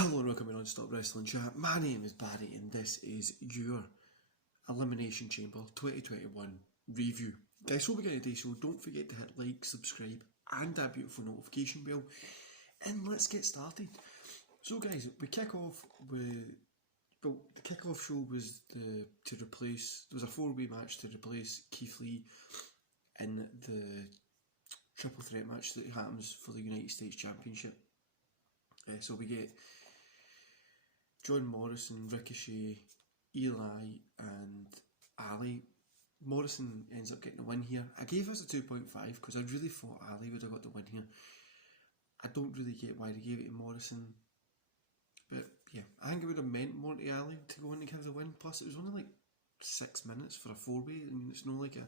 Hello and welcome to Non-Stop Wrestling Chat. My name is Barry and this is your Elimination Chamber 2021 review. Guys, so we're going to do so. Don't forget to hit like, subscribe and that beautiful notification bell. And let's get started. So guys, we kick off with... Well, the kick-off show was there was a 4-way match to replace Keith Lee in the triple threat match that happens for the United States Championship. So we get John Morrison, Ricochet, Eli and Ali. Morrison ends up getting the win here. I gave us a 2.5 because I really thought Ali would have got the win here. I don't really get why they gave it to Morrison. But yeah, I think it would have meant more to Ali to go in and give the win. Plus it was only like 6 minutes for a 4-way and it's not like it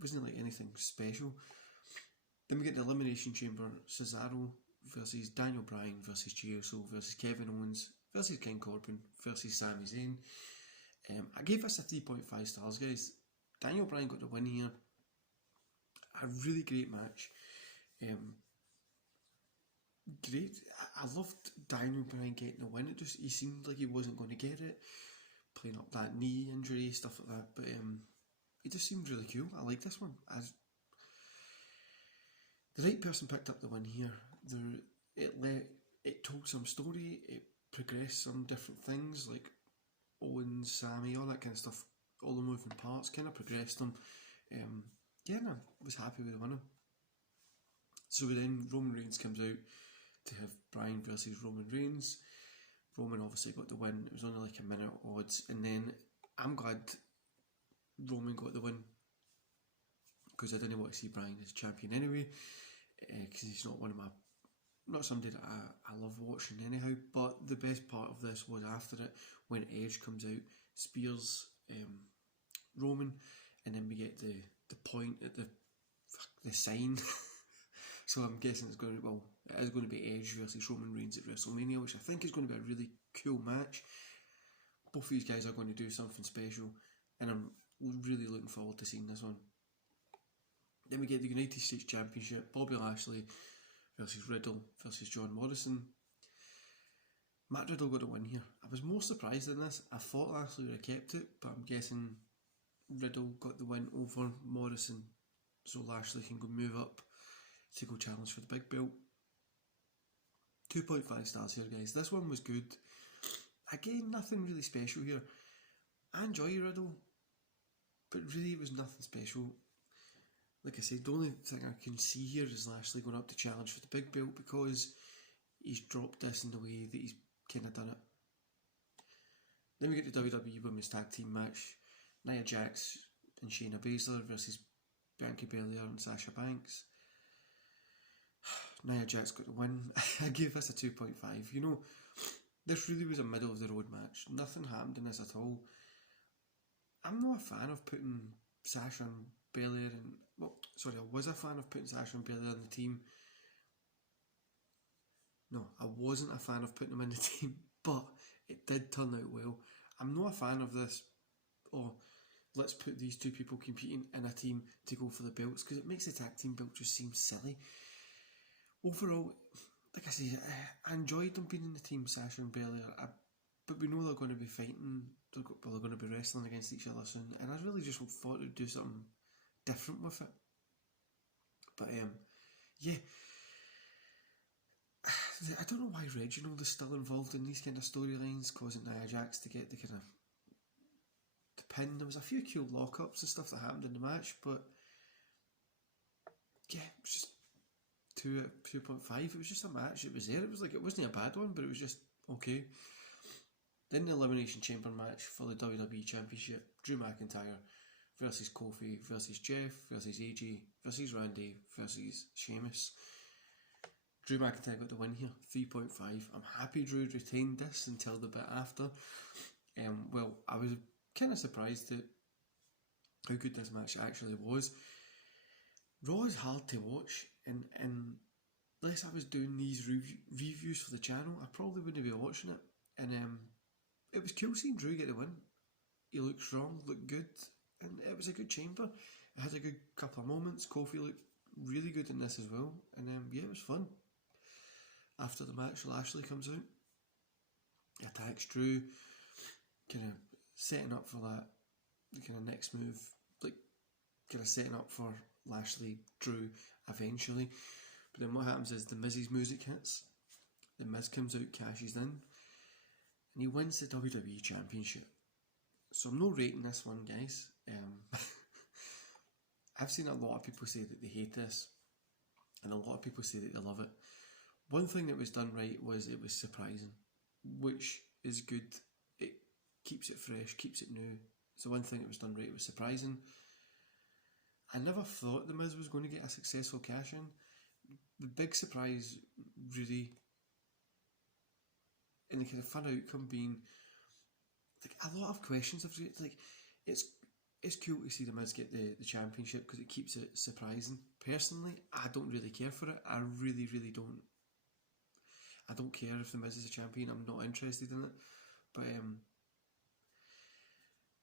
wasn't like anything special. Then we get the Elimination Chamber, Cesaro versus Daniel Bryan versus Jey Uso versus Kevin Owens versus King Corbin versus Sami Zayn. I gave this a 3.5 stars, guys. Daniel Bryan got the win here. A really great match. Great. I loved Daniel Bryan getting the win. He seemed like he wasn't going to get it, playing up that knee injury, stuff like that. But he just seemed really cool. I like this one. The right person picked up the win here. It told some story. It progressed some different things like Owens, Sami, all that kind of stuff. All the moving parts kind of progressed them. Yeah, and I was happy with the winner. So then Roman Reigns comes out to have Bryan versus Roman Reigns. Roman obviously got the win. It was only like a minute odds, and then I'm glad Roman got the win because I didn't want to see Bryan as champion anyway, because he's not somebody that I love watching anyhow. But the best part of this was after it, when Edge comes out, spears Roman, and then we get the point at the sign. So I'm guessing it is going to be Edge versus Roman Reigns at WrestleMania, which I think is going to be a really cool match. Both of these guys are going to do something special, and I'm really looking forward to seeing this one. Then we get the United States Championship, Bobby Lashley versus Riddle versus John Morrison. Matt Riddle got a win here. I was more surprised in this. I thought Lashley would have kept it, but I'm guessing Riddle got the win over Morrison, so Lashley can go move up to go challenge for the big belt. 2.5 stars here, guys. This one was good. Again, nothing really special here. I enjoy Riddle, but really it was nothing special. Like I said, the only thing I can see here is Lashley going up to challenge for the big belt because he's dropped this in the way that he's kind of done it. Then we get the WWE Women's Tag Team match. Nia Jax and Shayna Baszler versus Bianca Belair and Sasha Banks. Nia Jax got the win. I gave this a 2.5. You know, this really was a middle of the road match. Nothing happened in this at all. I'm not a fan of putting Sasha and Belair in... I was a fan of putting Sasha and Belair in the team. No, I wasn't a fan of putting them in the team, but it did turn out well. I'm not a fan of this, let's put these two people competing in a team to go for the belts, because it makes the tag team belt just seem silly. Overall, like I said, I enjoyed them being in the team, Sasha and Belair, but we know they're going to be fighting, they're going to be wrestling against each other soon, and I really just thought they'd do something different with it. But yeah, I don't know why Reginald is still involved in these kind of storylines, causing Nia Jax to get the kind of pin. There was a few cool lockups and stuff that happened in the match, but yeah, it was just 2.5. It was just a match. It was there. It wasn't a bad one, but it was just okay. Then the Elimination Chamber match for the WWE Championship: Drew McIntyre versus Kofi versus Jeff versus AJ versus Randy versus Sheamus. Drew McIntyre got the win here, 3.5. I'm happy Drew retained this until the bit after. Well, I was kind of surprised at how good this match actually was. Raw is hard to watch, and unless I was doing these reviews for the channel, I probably wouldn't be watching it. And it was cool seeing Drew get the win. He looked strong, looked good, and it was a good chamber. It had a good couple of moments. Kofi looked really good in this as well, and yeah, it was fun. After the match, Lashley comes out, he attacks Drew, kind of setting up for that kind of next move, like kind of setting up for Lashley, Drew eventually. But then what happens is the Miz's music hits, the Miz comes out, cashes in, and he wins the WWE Championship. So I'm not rating this one, guys. I've seen a lot of people say that they hate this, and a lot of people say that they love it. One thing that was done right was it was surprising, which is good. It keeps it fresh, keeps it new. So one thing that was done right was surprising. I never thought The Miz was going to get a successful cash-in. The big surprise, really, and the kind of fun outcome being, like, a lot of questions have raised. Like, it's cool to see The Miz get the championship because it keeps it surprising. Personally, I don't really care for it. I really, really don't. I don't care if The Miz is a champion. I'm not interested in it. But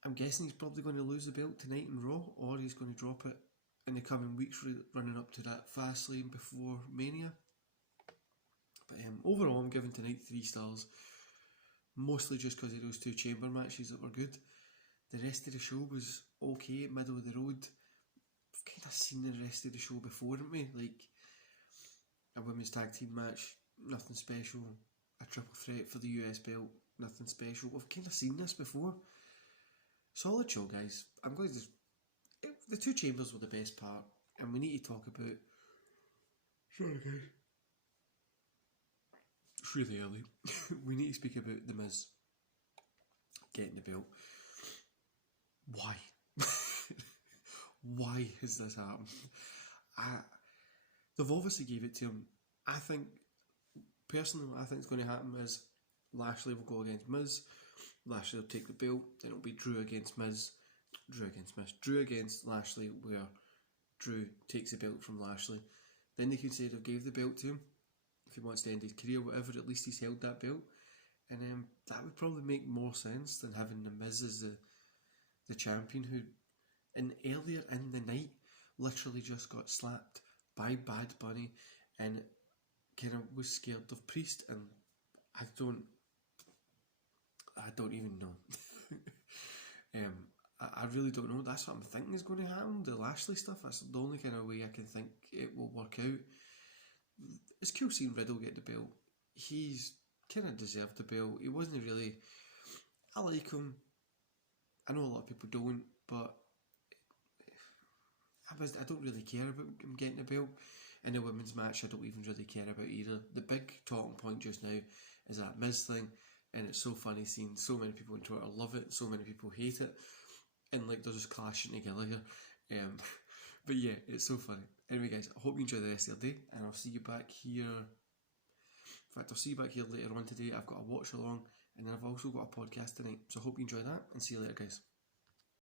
I'm guessing he's probably going to lose the belt tonight in Raw, or he's going to drop it in the coming weeks running up to that Fastlane before Mania. But overall, I'm giving tonight 3 stars. Mostly just because of those 2 chamber matches that were good. The rest of the show was okay, middle of the road. We've kind of seen the rest of the show before, haven't we? Like a women's tag team match, nothing special. A triple threat for the US belt, nothing special. We've kind of seen this before. Solid show, guys. I'm glad the 2 chambers were the best part, and we need to talk about. Sorry, guys. It's really early. We need to speak about The Miz getting the belt. Why? Why has this happened? They've obviously gave it to him. I think, personally, what I think is going to happen is Lashley will go against Miz. Lashley will take the belt. Then it'll be Drew against Miz. Drew against Lashley, where Drew takes the belt from Lashley. Then they can say they've gave the belt to him. If he wants to end his career, whatever, at least he's held that belt. And that would probably make more sense than having The Miz as the champion, who earlier in the night literally just got slapped by Bad Bunny and kind of was scared of Priest, and I don't even know. I really don't know. That's what I'm thinking is going to happen. The Lashley stuff, that's the only kind of way I can think it will work out. It's cool seeing Riddle get the belt. He's kind of deserved the belt. He wasn't really. I like him. I know a lot of people don't, but I don't really care about him getting the belt. In the women's match, I don't even really care about either. The big talking point just now is that Miz thing, and it's so funny seeing so many people on Twitter love it, so many people hate it, and like they're just clashing together here. But yeah, it's so funny. Anyway, guys, I hope you enjoy the rest of your day, and I'll see you back here. In fact, I'll see you back here later on today. I've got a watch along, and then I've also got a podcast tonight. So I hope you enjoy that, and see you later, guys.